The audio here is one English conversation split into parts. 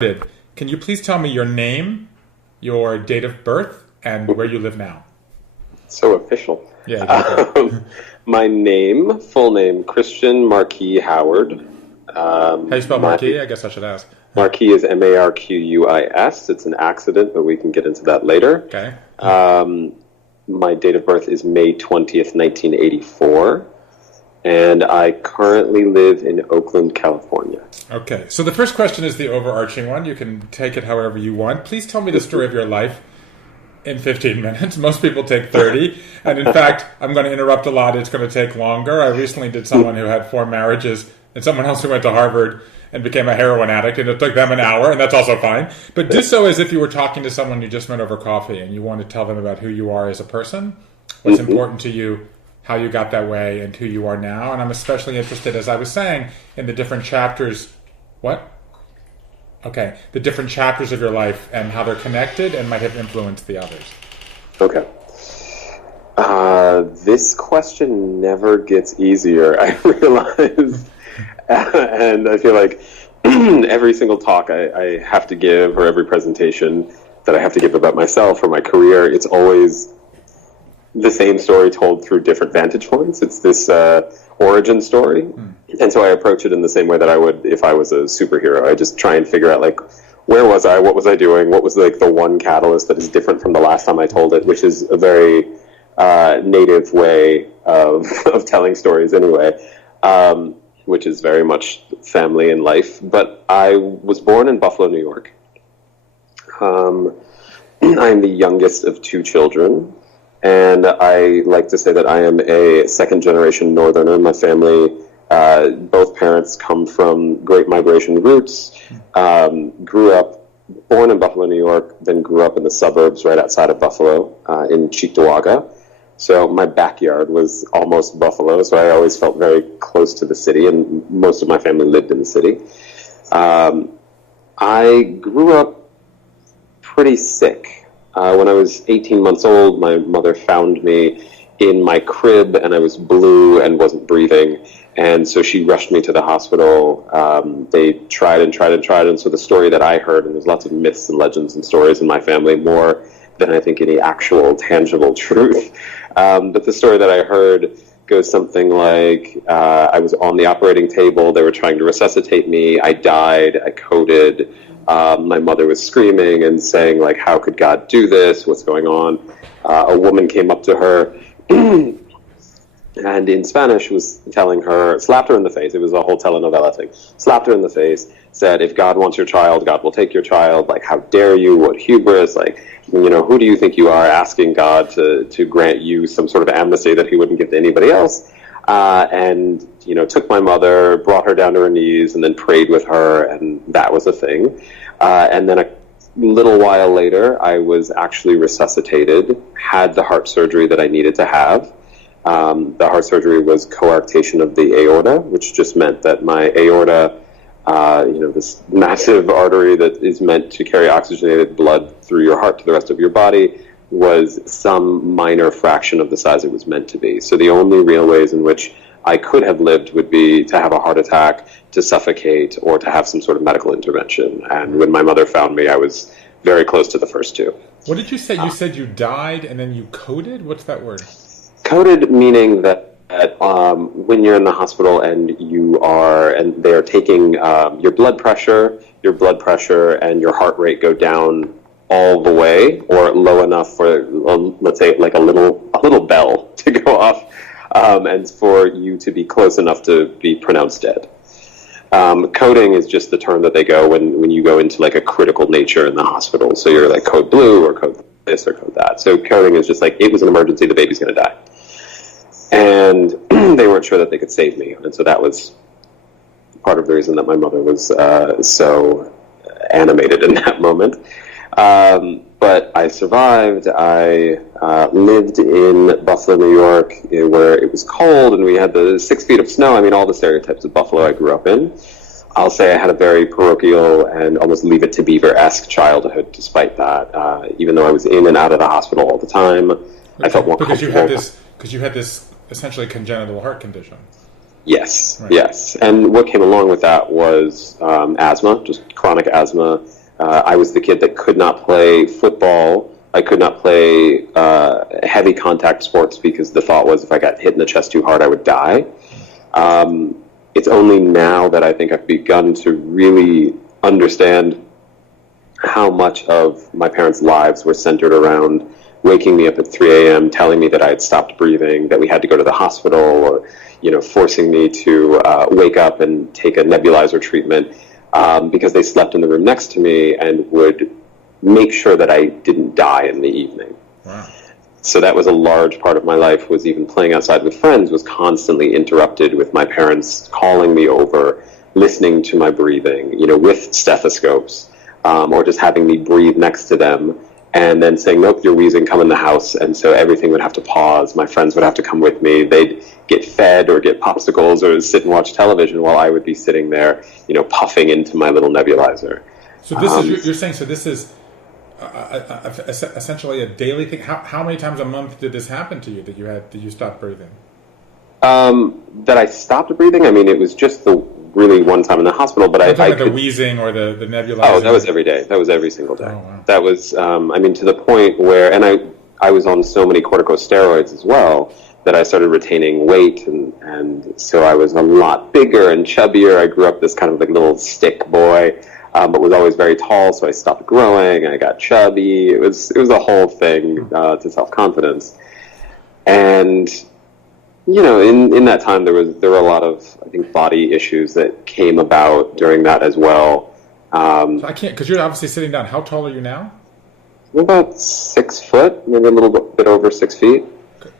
Can you please tell me your name, your date of birth, and where you live now? So official. Yeah, exactly. My name, full name, Christian Marquis Howard. How do you spell Marquis? I guess I should ask. Marquis is Marquis. It's an accident, but we can get into that later. Okay. My date of birth is May 20th, 1984. And I currently live in Oakland, California. Okay. So the first question is the overarching one. You can take it however you want. Please tell me the story of your life in 15 minutes. Most people take 30. And in fact, I'm going to interrupt a lot. It's going to take longer. I recently did someone who had 4 marriages and someone else who went to Harvard and became a heroin addict, and it took them an hour, and that's also fine. But do so as if you were talking to someone you just met over coffee and you want to tell them about who you are as a person, what's important to you, how you got that way, and who you are now. And I'm especially interested, as I was saying, in the different chapters. What? Okay. The different chapters of your life and how they're connected and might have influenced the others. Okay. This question never gets easier, I realize. And I feel like every single talk I have to give, or every presentation that I have to give about myself or my career, it's always the same story told through different vantage points. It's this origin story. And so I approach it in the same way that I would if I was a superhero. I just try and figure out, like, where was I? What was I doing? What was, like, the one catalyst that is different from the last time I told it, which is a very native way of telling stories anyway, which is very much family and life. But I was born in Buffalo, New York. I'm the youngest of 2 children. And I like to say that I am a second-generation Northerner. My family, both parents come from Great Migration roots, born in Buffalo, New York, then grew up in the suburbs right outside of Buffalo in Cheektowaga. So my backyard was almost Buffalo, so I always felt very close to the city, and most of my family lived in the city. I grew up pretty sick. When I was 18 months old, my mother found me in my crib, and I was blue and wasn't breathing. And so she rushed me to the hospital. They tried, and so the story that I heard, and there's lots of myths and legends and stories in my family, more than I think any actual tangible truth. But the story that I heard goes something like, I was on the operating table, they were trying to resuscitate me, I died, I coded. My mother was screaming and saying, like, how could God do this? What's going on? A woman came up to her and in Spanish was telling her, slapped her in the face. It was a whole telenovela thing. Slapped her in the face, said, if God wants your child, God will take your child. Like, how dare you? What hubris? Like, you know, who do you think you are, asking God to grant you some sort of amnesty that he wouldn't give to anybody else? And, you know, took my mother, brought her down to her knees, and then prayed with her, and that was a thing. And then a little while later, I was actually resuscitated, had the heart surgery that I needed to have. The heart surgery was coarctation of the aorta, which just meant that my aorta, this massive artery that is meant to carry oxygenated blood through your heart to the rest of your body, was some minor fraction of the size it was meant to be. So the only real ways in which I could have lived would be to have a heart attack, to suffocate, or to have some sort of medical intervention. And when my mother found me, I was very close to the first 2. What did you say? You said you died and then you coded? What's that word? Coded meaning that when you're in the hospital and they're taking your blood pressure, and your heart rate go down all the way, or low enough for, let's say, like a little bell to go off, and for you to be close enough to be pronounced dead. Coding is just the term that they go when you go into, like, a critical nature in the hospital. So you're like code blue or code this or code that. So coding is just like, it was an emergency, the baby's going to die. And they weren't sure that they could save me. And so that was part of the reason that my mother was so animated in that moment. But I survived. I lived in Buffalo, New York, where it was cold and we had the 6 feet of snow. I mean, all the stereotypes of Buffalo I grew up in. I'll say I had a very parochial and almost Leave It to Beaver-esque childhood despite that. Even though I was in and out of the hospital all the time, I felt more comfortable. Because you had this essentially congenital heart condition. Yes, Right. yes. And what came along with that was asthma, just chronic asthma. I was the kid that could not play football. I could not play heavy contact sports because the thought was if I got hit in the chest too hard, I would die. It's only now that I think I've begun to really understand how much of my parents' lives were centered around waking me up at 3 a.m., telling me that I had stopped breathing, that we had to go to the hospital, or forcing me to wake up and take a nebulizer treatment because they slept in the room next to me and would make sure that I didn't die in the evening. Wow. So that was a large part of my life, was even playing outside with friends was constantly interrupted with my parents calling me over, listening to my breathing, with stethoscopes, or just having me breathe next to them, and then saying, nope, you're wheezing, come in the house. And so everything would have to pause. My friends would have to come with me. They'd get fed or get popsicles or sit and watch television while I would be sitting there, puffing into my little nebulizer. So this is, you're saying, so this is essentially a daily thing. How many times a month did this happen to you that you stopped breathing? That I stopped breathing? I mean, it was just the really one time in the hospital, but I the wheezing or the nebulizer. Oh, that was every day. That was every single day. Oh, wow. That was, to the point where, and I was on so many corticosteroids as well, that I started retaining weight, and so I was a lot bigger and chubbier. I grew up this kind of like little stick boy, but was always very tall, so I stopped growing. I got chubby. It was a whole thing to self-confidence. And in that time, there were a lot of, I think, body issues that came about during that as well. So I can't, because you're obviously sitting down. How tall are you now? I'm about 6 foot, maybe a little bit over 6 feet. Okay.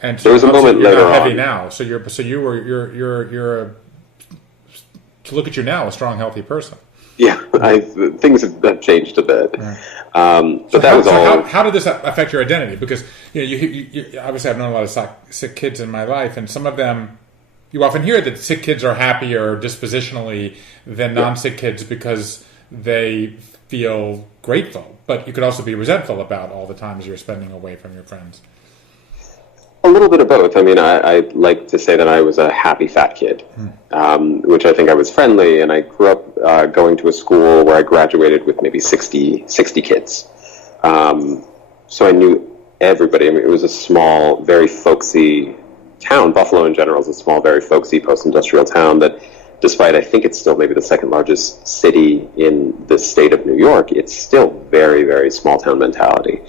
And so there was a moment you're later not heavy on. now. So you're to look at you now, a strong, healthy person. Yeah, things have changed a bit. Right. But that was all. How did this affect your identity? Because you obviously I've known a lot of sick kids in my life, and some of them, you often hear that sick kids are happier dispositionally than non-sick kids because they feel grateful. But you could also be resentful about all the times you're spending away from your friends. A little bit of both. I mean, I like to say that I was a happy fat kid, which I think I was friendly, and I grew up going to a school where I graduated with maybe 60 kids. So I knew everybody. I mean, it was a small, very folksy town. Buffalo in general is a small, very folksy post-industrial town that, despite I think it's still maybe the second largest city in the state of New York, it's still very, very small town mentality.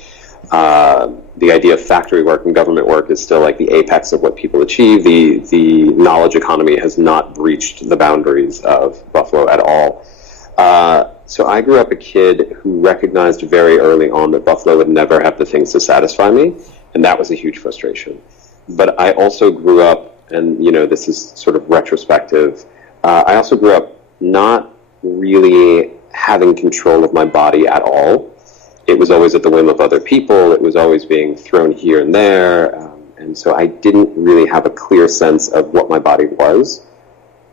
The idea of factory work and government work is still like the apex of what people achieve. The knowledge economy has not breached the boundaries of Buffalo at all. So I grew up a kid who recognized very early on that Buffalo would never have the things to satisfy me, and that was a huge frustration. But I also grew up, and this is sort of retrospective, I also grew up not really having control of my body at all. It was always at the whim of other people. It was always being thrown here and there. And so I didn't really have a clear sense of what my body was.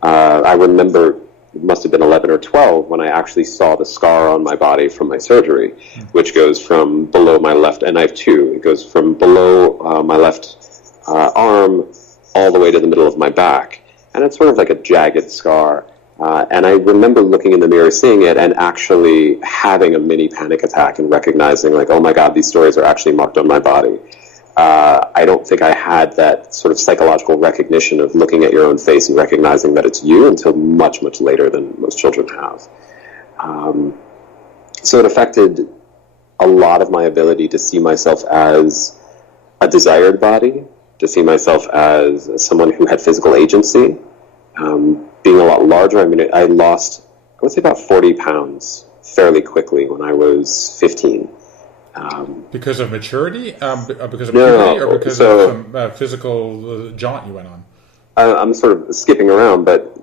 I remember it must have been 11 or 12 when I actually saw the scar on my body from my surgery, which goes from below my left, and I have two. It goes from below my left arm all the way to the middle of my back. And it's sort of like a jagged scar. And I remember looking in the mirror, seeing it, and actually having a mini panic attack and recognizing, like, oh my God, these stories are actually marked on my body. I don't think I had that sort of psychological recognition of looking at your own face and recognizing that it's you until much, much later than most children have. So it affected a lot of my ability to see myself as a desired body, to see myself as someone who had physical agency. Being a lot larger, I mean, I lost, I would say, about 40 pounds fairly quickly when I was 15. Because of maturity? Because of puberty? Or because of some physical jaunt you went on? I'm sort of skipping around, but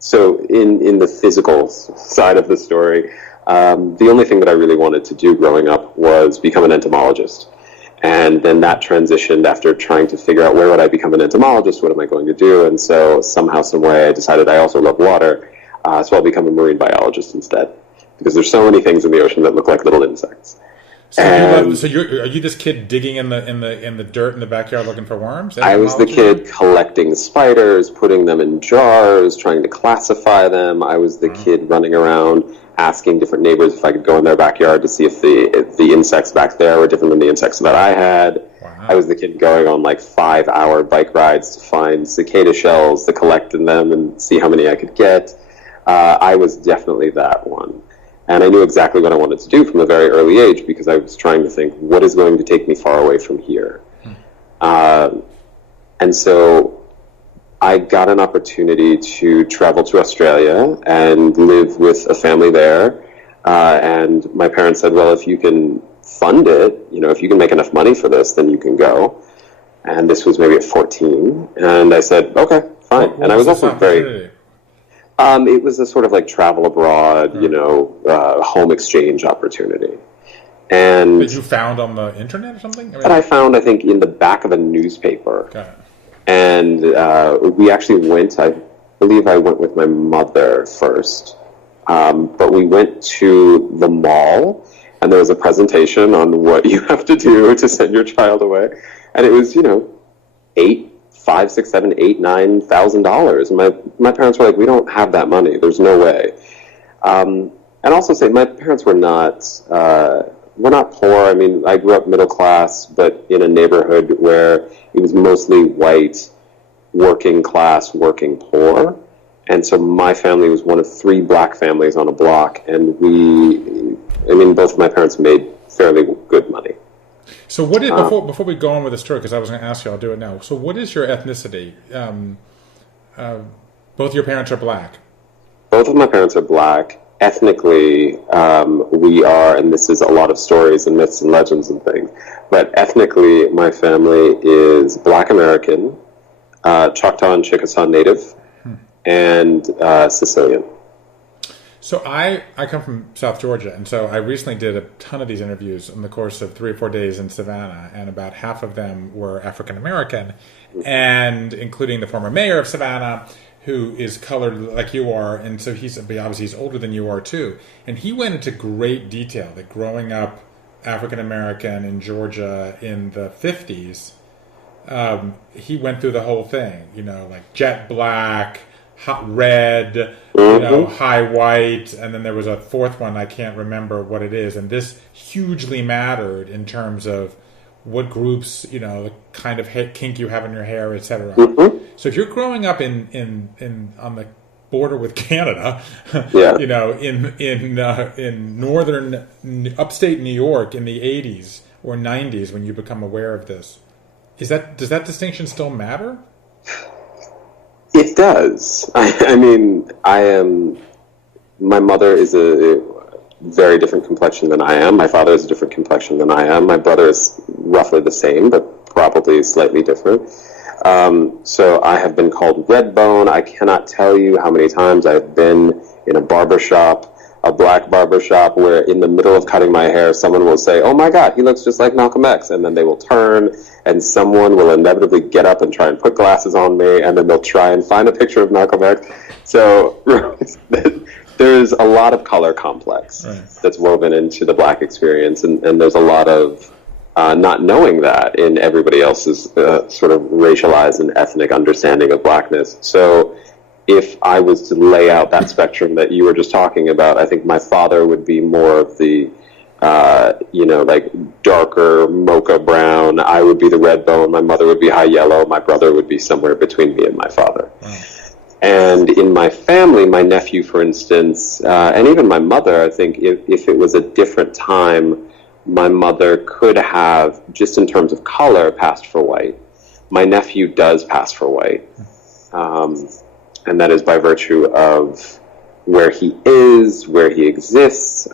so in the physical side of the story, the only thing that I really wanted to do growing up was become an entomologist. And then that transitioned after trying to figure out where would I become an entomologist, what am I going to do? And so somehow, some way, I decided I also love water, so I'll become a marine biologist instead. Because there's so many things in the ocean that look like little insects. Are you this kid digging in the dirt in the backyard looking for worms? I was the kid collecting spiders, putting them in jars, trying to classify them. I was the kid running around asking different neighbors if I could go in their backyard to see if the insects back there were different than the insects that I had. Wow. I was the kid going on like 5-hour bike rides to find cicada shells to collect in them and see how many I could get. I was definitely that one. And I knew exactly what I wanted to do from a very early age because I was trying to think, what is going to take me far away from here? And so I got an opportunity to travel to Australia and live with a family there. And my parents said, well, if you can fund it, if you can make enough money for this, then you can go. And this was maybe at 14. And I said, okay, fine. And I was also very... it was a sort of like travel abroad, home exchange opportunity. And that you found on the internet or something? That I found, I think, in the back of a newspaper. Got it. And we actually went, I believe I went with my mother first. But we went to the mall, and there was a presentation on what you have to do to send your child away. And it was, $9,000. And my parents were like, we don't have that money. There's no way. And also say my parents were not poor. I mean, I grew up middle class, but in a neighborhood where it was mostly white, working class, working poor. And so my family was one of 3 black families on a block. And both of my parents made fairly good money. So what did, before we go on with the story, because I was going to ask you, I'll do it now. So what is your ethnicity? Both your parents are black. Both of my parents are black. Ethnically, we are, and this is a lot of stories and myths and legends and things, but ethnically, my family is Black American, Choctaw and Chickasaw Native, and Sicilian. So I come from South Georgia, and so I recently did a ton of these interviews in the course of 3 or 4 days in Savannah, and about half of them were African American, and including the former mayor of Savannah, who is colored like you are, and so he's older than you are too. And he went into great detail that growing up African American in Georgia in the 50s, he went through the whole thing, like jet black, hot red, high white, and then there was a fourth one, I can't remember what it is, and this hugely mattered in terms of what groups, the kind of kink you have in your hair, etc. So if you're growing up in on the border with Canada, in northern upstate New York in the 80s or 90s when you become aware of this, does that distinction still matter? It does. My mother is a very different complexion than I am. My father is a different complexion than I am. My brother is roughly the same, but probably slightly different. So I have been called Redbone. I cannot tell you how many times I've been in a barbershop, a black barbershop, where in the middle of cutting my hair, someone will say, oh my God, he looks just like Malcolm X. And then they will turn and someone will inevitably get up and try and put glasses on me, and then they'll try and find a picture of Malcolm X. So there's a lot of color complex that's woven into the black experience, and there's a lot of not knowing that in everybody else's sort of racialized and ethnic understanding of blackness. So if I was to lay out that spectrum that you were just talking about, I think my father would be more of the like darker mocha brown. I would be the red bone. My mother would be high yellow. My brother would be somewhere between me and my father. And in my family, my nephew, for instance, and even my mother, I think if it was a different time, my mother could have, just in terms of color, passed for white. My nephew does pass for white. And that is by virtue of where he is, where he exists,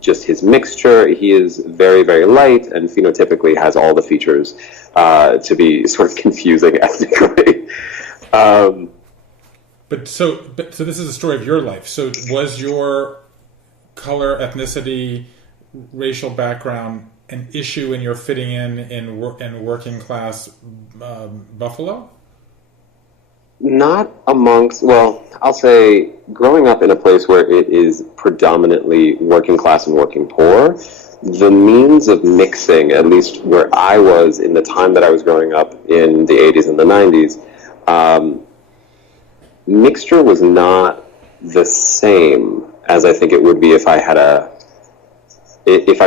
just his mixture. He is very, very light and phenotypically has all the features to be sort of confusing ethnically. But so this is a story of your life. So was your color, ethnicity, racial background an issue in your fitting in working class Buffalo? Not amongst, well, I'll say growing up in a place where it is predominantly working class and working poor, the means of mixing, at least where I was in the time that I was growing up in the 80s and the 90s, mixture was not the same as I think it would be if I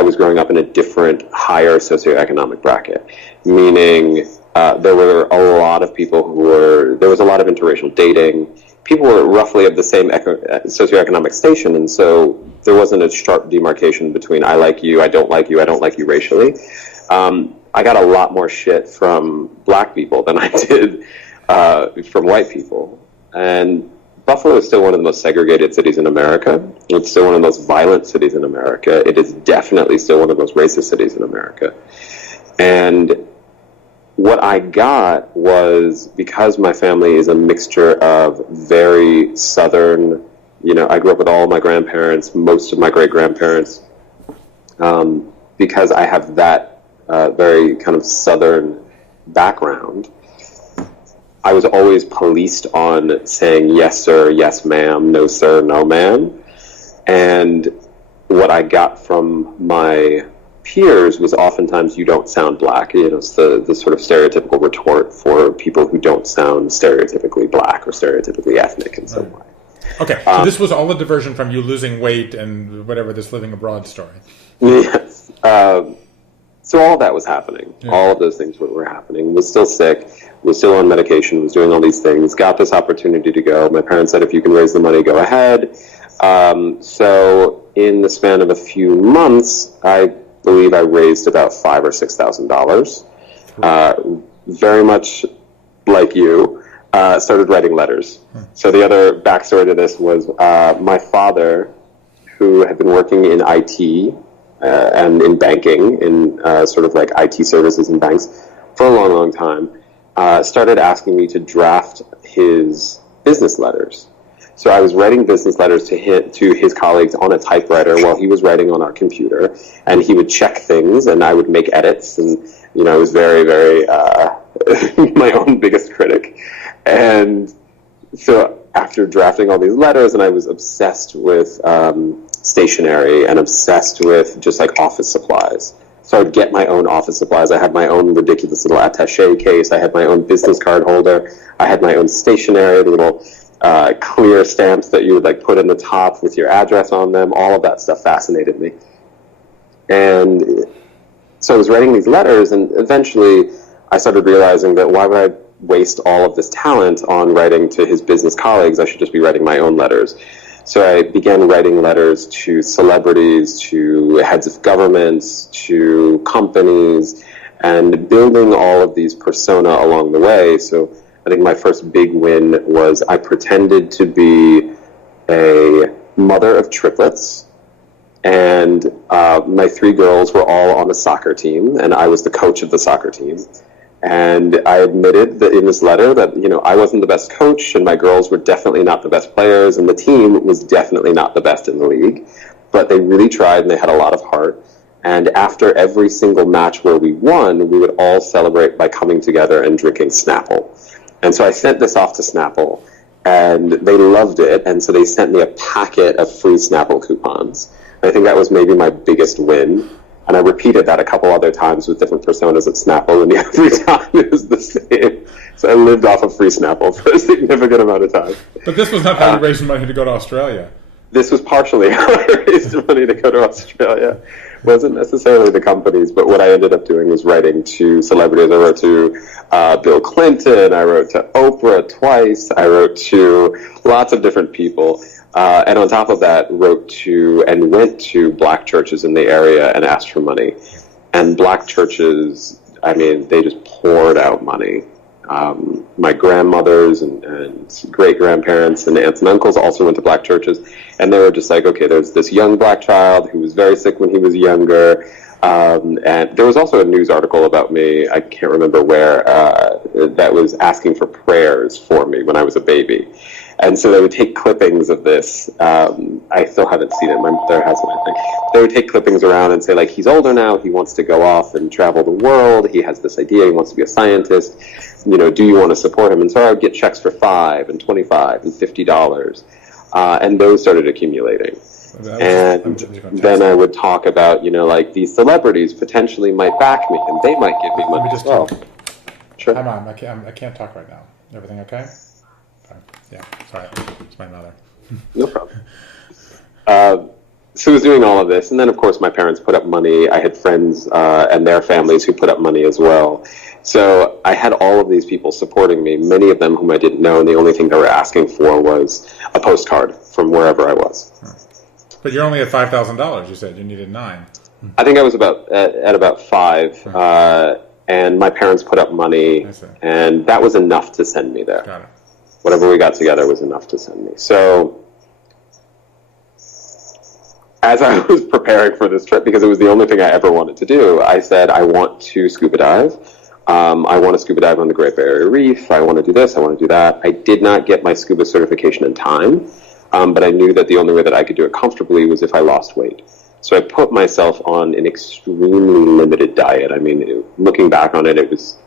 was growing up in a different, higher socioeconomic bracket. Meaning, there were a lot of people there was a lot of interracial dating. People were roughly of the same socioeconomic station, and so there wasn't a sharp demarcation between I like you, I don't like you, I don't like you racially. I got a lot more shit from black people than I did from white people. And Buffalo is still one of the most segregated cities in America. It's still one of the most violent cities in America. It is definitely still one of the most racist cities in America. And what I got was, because my family is a mixture of very Southern, I grew up with all my grandparents, most of my great-grandparents, because I have that very kind of Southern background, I was always policed on saying yes, sir, yes, ma'am, no, sir, no, ma'am. And what I got from my peers was oftentimes, you don't sound black. It's the sort of stereotypical retort for people who don't sound stereotypically black or stereotypically ethnic in some way. Okay, so this was all a diversion from you losing weight and whatever, this living abroad story. Yes. So all of that was happening. Yeah. All of those things were happening. Was still sick, was still on medication, was doing all these things, got this opportunity to go. My parents said, if you can raise the money, go ahead. So in the span of a few months, I believe I raised about $5,000 or $6,000. Very much like you, started writing letters. So the other backstory to this was my father, who had been working in IT and in banking, in sort of like IT services and banks for a long, long time, started asking me to draft his business letters. So I was writing business letters to his colleagues on a typewriter while he was writing on our computer, and he would check things, and I would make edits, and I was very, very my own biggest critic. And so after drafting all these letters, and I was obsessed with stationery and obsessed with just like office supplies. So I'd get my own office supplies. I had my own ridiculous little attaché case. I had my own business card holder. I had my own stationery, the little clear stamps that you would like put in the top with your address on them. All of that stuff fascinated me. And so I was writing these letters, and eventually I started realizing that why would I waste all of this talent on writing to his business colleagues? I should just be writing my own letters. So I began writing letters to celebrities, to heads of governments, to companies, and building all of these persona along the way. So I think my first big win was I pretended to be a mother of triplets, and my 3 girls were all on a soccer team, and I was the coach of the soccer team. And I admitted that in this letter that, I wasn't the best coach, and my girls were definitely not the best players, and the team was definitely not the best in the league. But they really tried, and they had a lot of heart. And after every single match where we won, we would all celebrate by coming together and drinking Snapple. And so I sent this off to Snapple, and they loved it, and so they sent me a packet of free Snapple coupons. I think that was maybe my biggest win. And I repeated that a couple other times with different personas at Snapple, and every time it was the same. So I lived off of free Snapple for a significant amount of time. But this was not how you raised money to go to Australia. This was partially how I raised money to go to Australia. It wasn't necessarily the companies, but what I ended up doing was writing to celebrities. I wrote to Bill Clinton. I wrote to Oprah twice. I wrote to lots of different people. And on top of that, wrote to and went to black churches in the area and asked for money. And black churches, they just poured out money. My grandmothers and great-grandparents and aunts and uncles also went to black churches. And they were just like, okay, there's this young black child who was very sick when he was younger. And there was also a news article about me, I can't remember where, that was asking for prayers for me when I was a baby. And so they would take clippings of this. I still haven't seen it. My mother hasn't, I think. They would take clippings around and say, like, he's older now. He wants to go off and travel the world. He has this idea. He wants to be a scientist. Do you want to support him? And so I would get checks for $5 and $25 and $50. And those started accumulating. And then I would talk about, like these celebrities potentially might back me and they might give me money as well. Sure. Hi, Mom. I can't talk right now. Everything okay? Yeah, sorry. It's my mother. No problem. So I was doing all of this. And then, of course, my parents put up money. I had friends and their families who put up money as well. So I had all of these people supporting me, many of them whom I didn't know. And the only thing they were asking for was a postcard from wherever I was. But you're only at $5,000. You said you needed 9. I think I was at about 5. And my parents put up money. And that was enough to send me there. Got it. Whatever we got together was enough to send me. So as I was preparing for this trip, because it was the only thing I ever wanted to do, I said, I want to scuba dive. I want to scuba dive on the Great Barrier Reef. I want to do this. I want to do that. I did not get my scuba certification in time, but I knew that the only way that I could do it comfortably was if I lost weight. So I put myself on an extremely limited diet. I mean, looking back on it, it was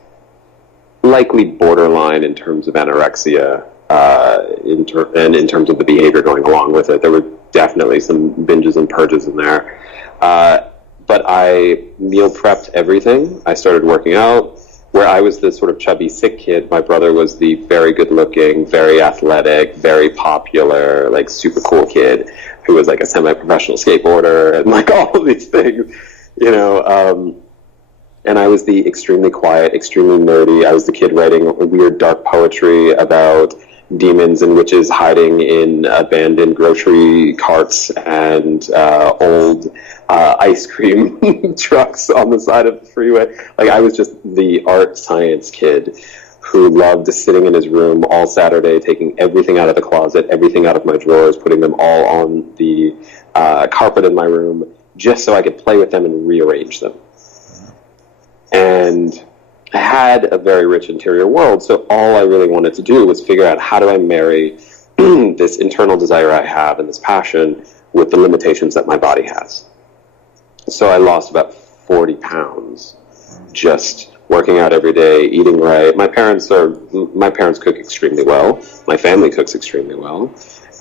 likely borderline in terms of anorexia, and in terms of the behavior going along with it. There were definitely some binges and purges in there. But I meal prepped everything. I started working out. Where I was the sort of chubby, sick kid, my brother was the very good-looking, very athletic, very popular, like super cool kid who was like a semi-professional skateboarder and like all of these things, and I was the extremely quiet, extremely nerdy. I was the kid writing weird, dark poetry about demons and witches hiding in abandoned grocery carts and old ice cream trucks on the side of the freeway. Like, I was just the art science kid who loved sitting in his room all Saturday, taking everything out of the closet, everything out of my drawers, putting them all on the carpet in my room, just so I could play with them and rearrange them. And I had a very rich interior world, so all I really wanted to do was figure out, how do I marry this internal desire I have and this passion with the limitations that my body has. So I lost about 40 pounds just working out every day, eating right. My parents cook extremely well. My family cooks extremely well.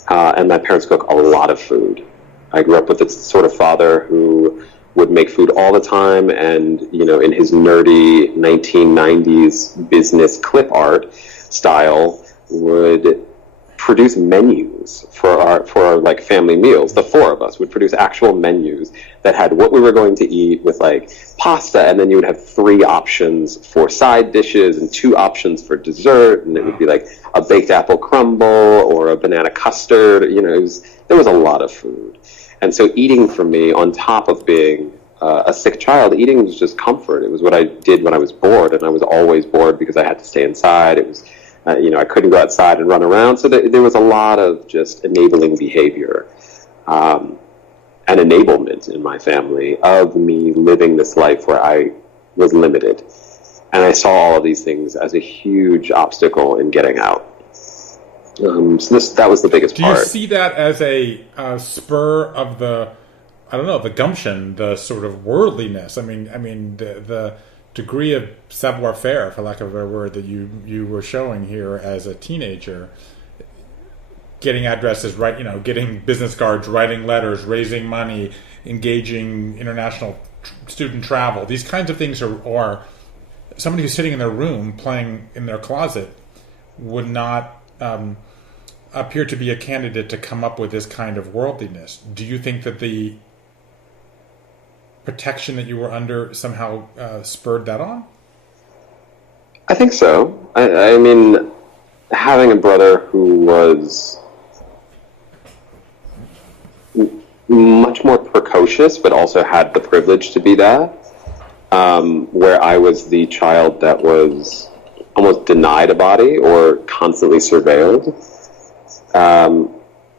And my parents cook a lot of food. I grew up with this sort of father who would make food all the time, and in his nerdy 1990s business clip art style would produce menus for our like family meals. The 4 of us would produce actual menus that had what we were going to eat with like pasta, and then you would have 3 options for side dishes and 2 options for dessert, and it would be like a baked apple crumble or a banana custard. There was a lot of food. And so eating for me, on top of being a sick child, eating was just comfort. It was what I did when I was bored, and I was always bored because I had to stay inside. It was, I couldn't go outside and run around. So there was a lot of just enabling behavior and enablement in my family of me living this life where I was limited. And I saw all of these things as a huge obstacle in getting out. So that was the biggest part. Do you see that as a spur of the gumption, the sort of worldliness? I mean, the degree of savoir-faire, for lack of a better word, that you were showing here as a teenager, getting addresses, right? Getting business cards, writing letters, raising money, engaging international student travel. These kinds of things are somebody who's sitting in their room playing in their closet would not appear to be a candidate to come up with this kind of worldliness. Do you think that the protection that you were under somehow spurred that on? I think so. I mean, having a brother who was much more precocious, but also had the privilege to be that, where I was the child that was almost denied a body or constantly surveilled.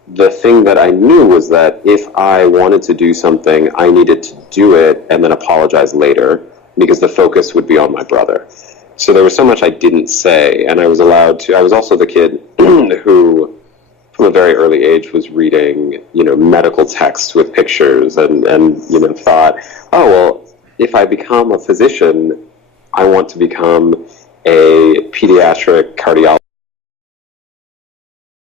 The thing that I knew was that if I wanted to do something, I needed to do it and then apologize later, because the focus would be on my brother. So there was so much I didn't say, and I was also the kid who, from a very early age, was reading, medical texts with pictures and thought, oh, well, if I become a physician, I want to become a pediatric cardiologist